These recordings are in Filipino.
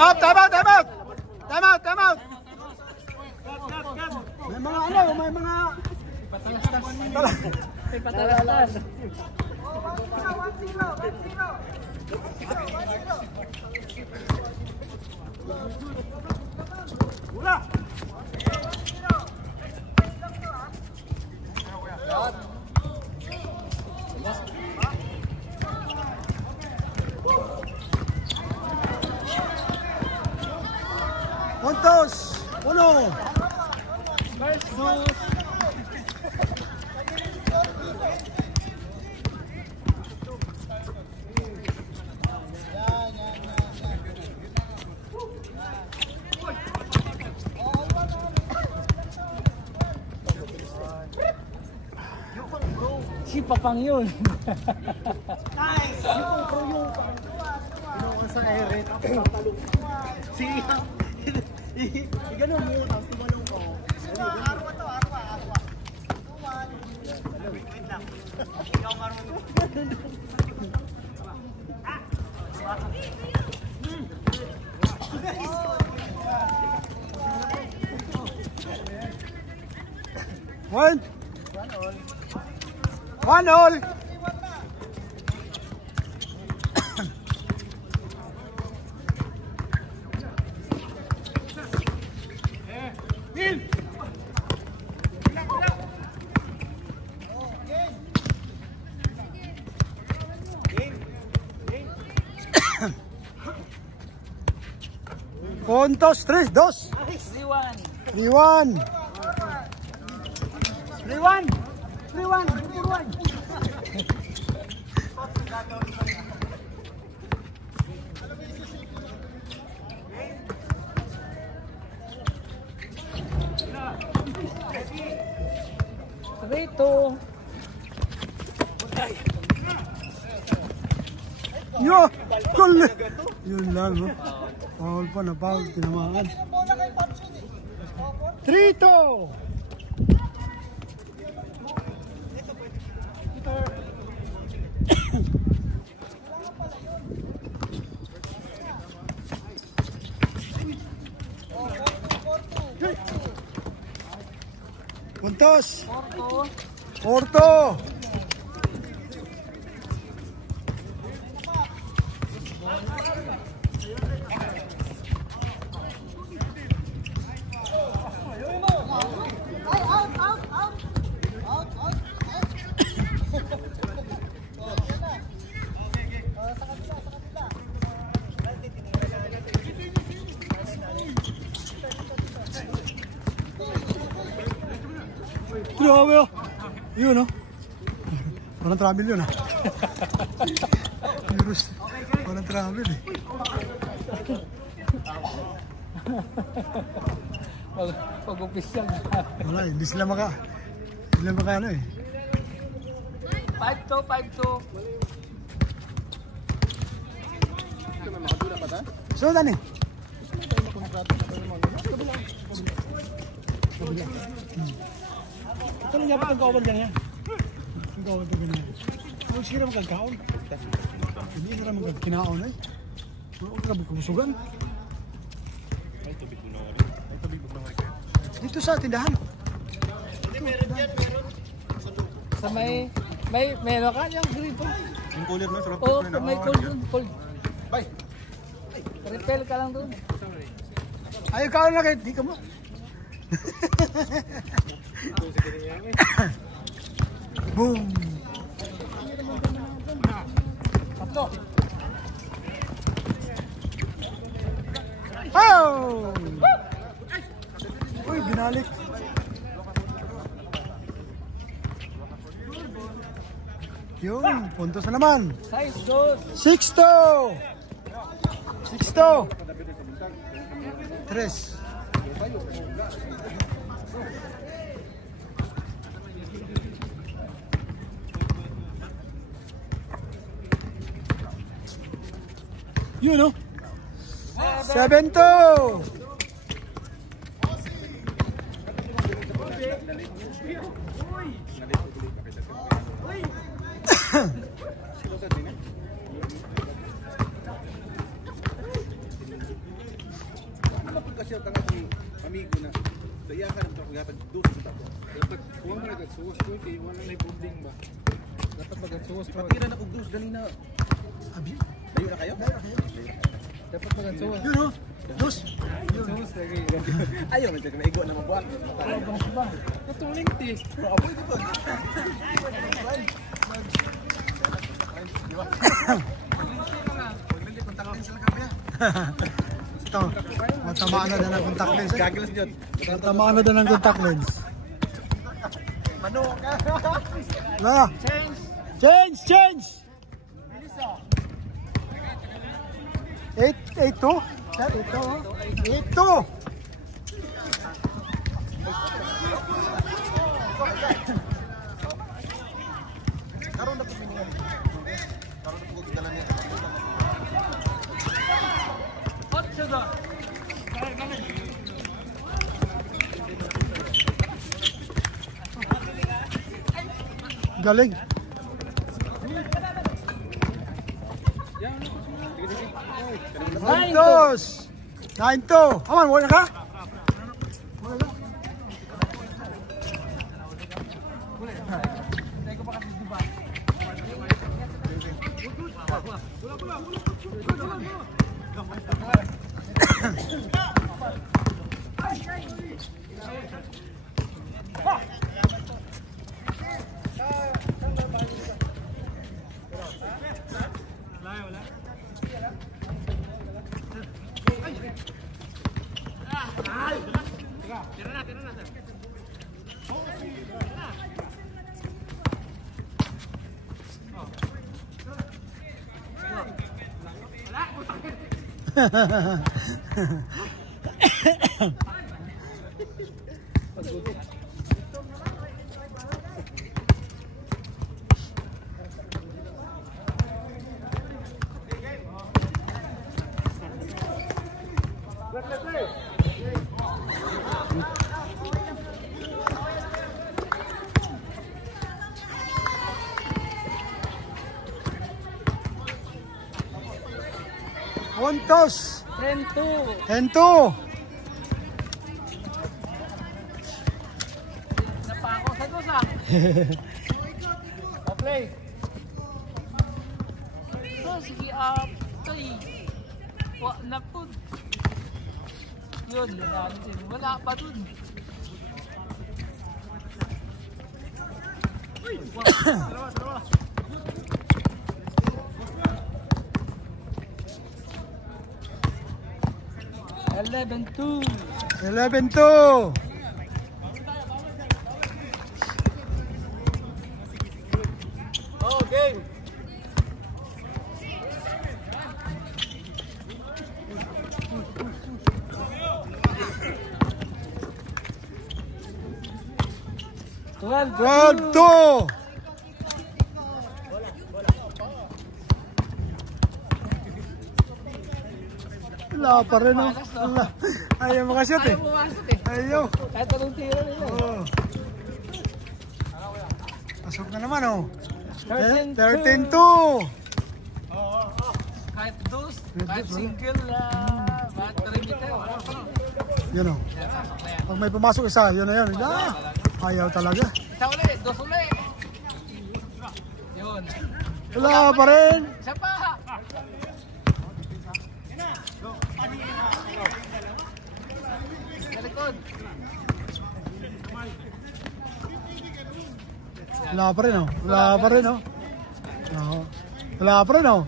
Up, time out, time out. Time out, time out. May mga ano, may mga patalastas. May patalastas. Wala. Puntos. Uno. Versus. Si Papang yun. Nice. Yung pro yung sa ere tapos talong. Sige. Igano mo tapos tumalong ko. Arwa to, arwa. Wait lang. Ikaw marunong. One all. Puntos 3-2. 3-1. 3-1. Rito. Yo, gol. Yun lang, no? Foul pa na foul, tinamaan. 3-2. Puntos. Porto. Grabe oh. Yun oh. Parang travel yun ah. Parang travel eh. Pag-official. Wala eh, hindi sila maka ano eh. 5-2. So dani. Kung nga pa kagawad ka niya. Kagawad ka niya. Kung sira magkakaon. Hindi sira magkakinaon eh. Huwag ka bukusugan. Ay, tubig mo na kayo. Dito sa tindahan. Meron yan, meron. Sa meron ka niyang grito. Yung cooler na, sarap. Oo, may cold dun. Cold. Bye. Repel ka lang dun. Ayaw ka na kahit di ka mo. Boom! Tatlo. Oh! Uy, binalik. Yun, puntos na naman. 6-2. 3. Yun no? 7-2. siya tanga si amigo na. Sa iya ka nang gatag dos sa tapo. Dapat kuha mo na nagsuwas ko. Kaya wala na yung bonding ba? Dapat magsuwas ko. Patira na og dos ganina. Abi. Dayo na kayo? Dapat magsuwas. Yun o. Dos. Magsuwas lagi. Ayaw man siya maigo na magbuhat. Ba? Katong lingti. Apoy dito. Paglindi kung takawin sila kami. Ito. Matamaan na din ang contact lens. Gagilas jud. Matamaan na din ang contact lens. Mano ka. Wala. Change. 8-2. Sir, ito. 8-2. Karon na po piningan. Karon na po gidalan niya. Galing. Dos. 9-2. Aman, wala ka? One toss. 10-2. 10-2. Napako sa dos ah. Play. So, sige, na po. Yun, wala pa dun. Dalawa. 11-2. 11-2. Oh, game. Well, 12-2. Wala pa rin oh. Wala. Ayaw makashoot eh. ayaw pumasok eh. Ayaw. Kahit anong tira nila. Oh. Pasok na naman oh. 13-2. 13-2. Kahit dos, kahit single na bad perimeter, wala pa. Yun oh. Pag may pumasok isa, yun na yun. Ah, ayaw talaga. Isa ulit, dos ulit. Yun. Wala pa rin. Isa pa. Sa likod. Wala pa rin oh. Wala pa rin oh. Oo. Wala pa rin oh.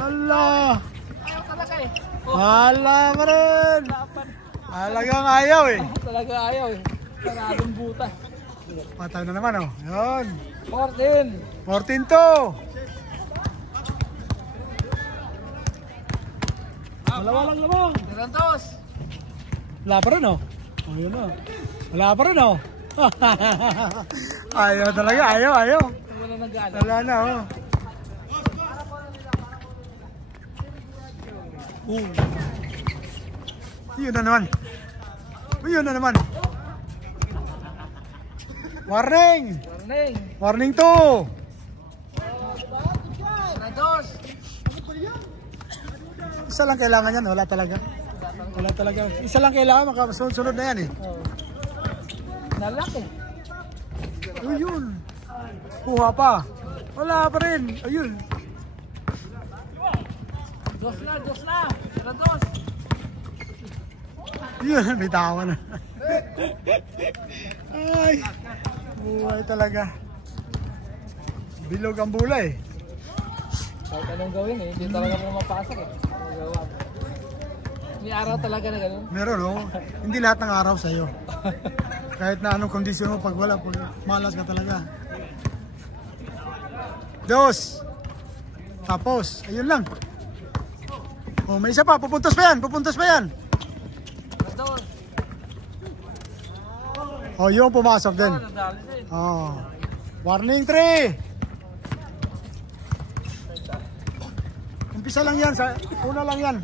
Ala. Ayaw talaga eh. Wala pa rin. Talagang ayaw eh. Talaga ayaw eh. Saradong buta. Patay na naman oh. Yun. 14. 14-2. Dalawa lang naman. Tirantos. Wala pa rin oh. Oh yun oh. Wala pa rin oh. Ayaw talaga. Ayaw. Wala nang gala. Wala na oh. Yun na naman. Yun na naman. Warning! Warning. Warning 2! Tirantos. Isa lang kailangan yan, wala talaga. Wala talaga. Isa lang kailangan, makasunod-sunod na yan eh. Oo. Nalaki. Ayun. Kuha pa. Wala pa rin. Ayun. Dos na. Tara dos. Yun, bitawan na. Ay. Buhay talaga. Bilog ang bulay. Kahit anong gawin eh, hindi talaga pumapasok eh. Gawa mo. May araw talaga na gano'n. Meron oh. Hindi lahat ng araw sa'yo. Kahit na anong kondisyon mo pag wala, pag malas ka talaga. Dos. Tapos, ayun lang. Oh, may isa pa. Pupuntos pa yan. Dos. Oh, yung pumasok din. Nadali na eh. Oh. Warning 3. Umpisa lang yan. Una lang yan.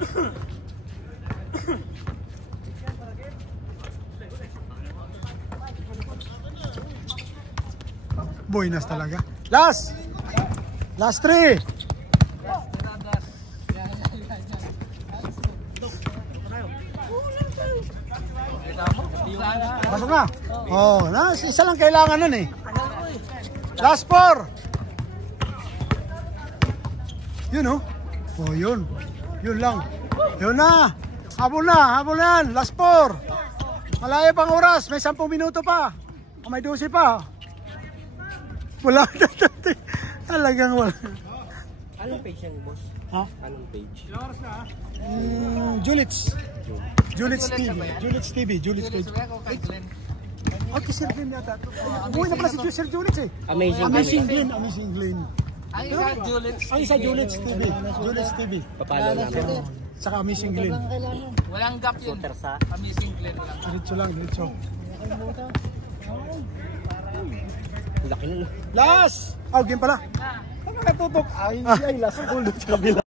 Buenas talaga. Last 3. Pasok na. Oh, isa lang kailangan nun eh. Last 4. Yun oh. Oh, yun. Yun lang. Yun na. Habol na yan. Last 4. Malaya pang oras. May 10 minuto pa. O may 12 pa. Wala. Talagang wala. Anong page yan, boss? Ha? Anong page? Julits TV. Julits page. Okay, Sir Glenn yata. Buhay na pala si Sir Julits eh. Amazing Glenn. Ang isa, Julits. Ang isa Julits TV. Papalo namin. Saka Amazing Glenn. Walang gap yun. Amazing Glenn lang. Diretso lang, diretso. Laki nun. Last! Oh, game pala. Nakatutok. Ay, last goal sa kabila.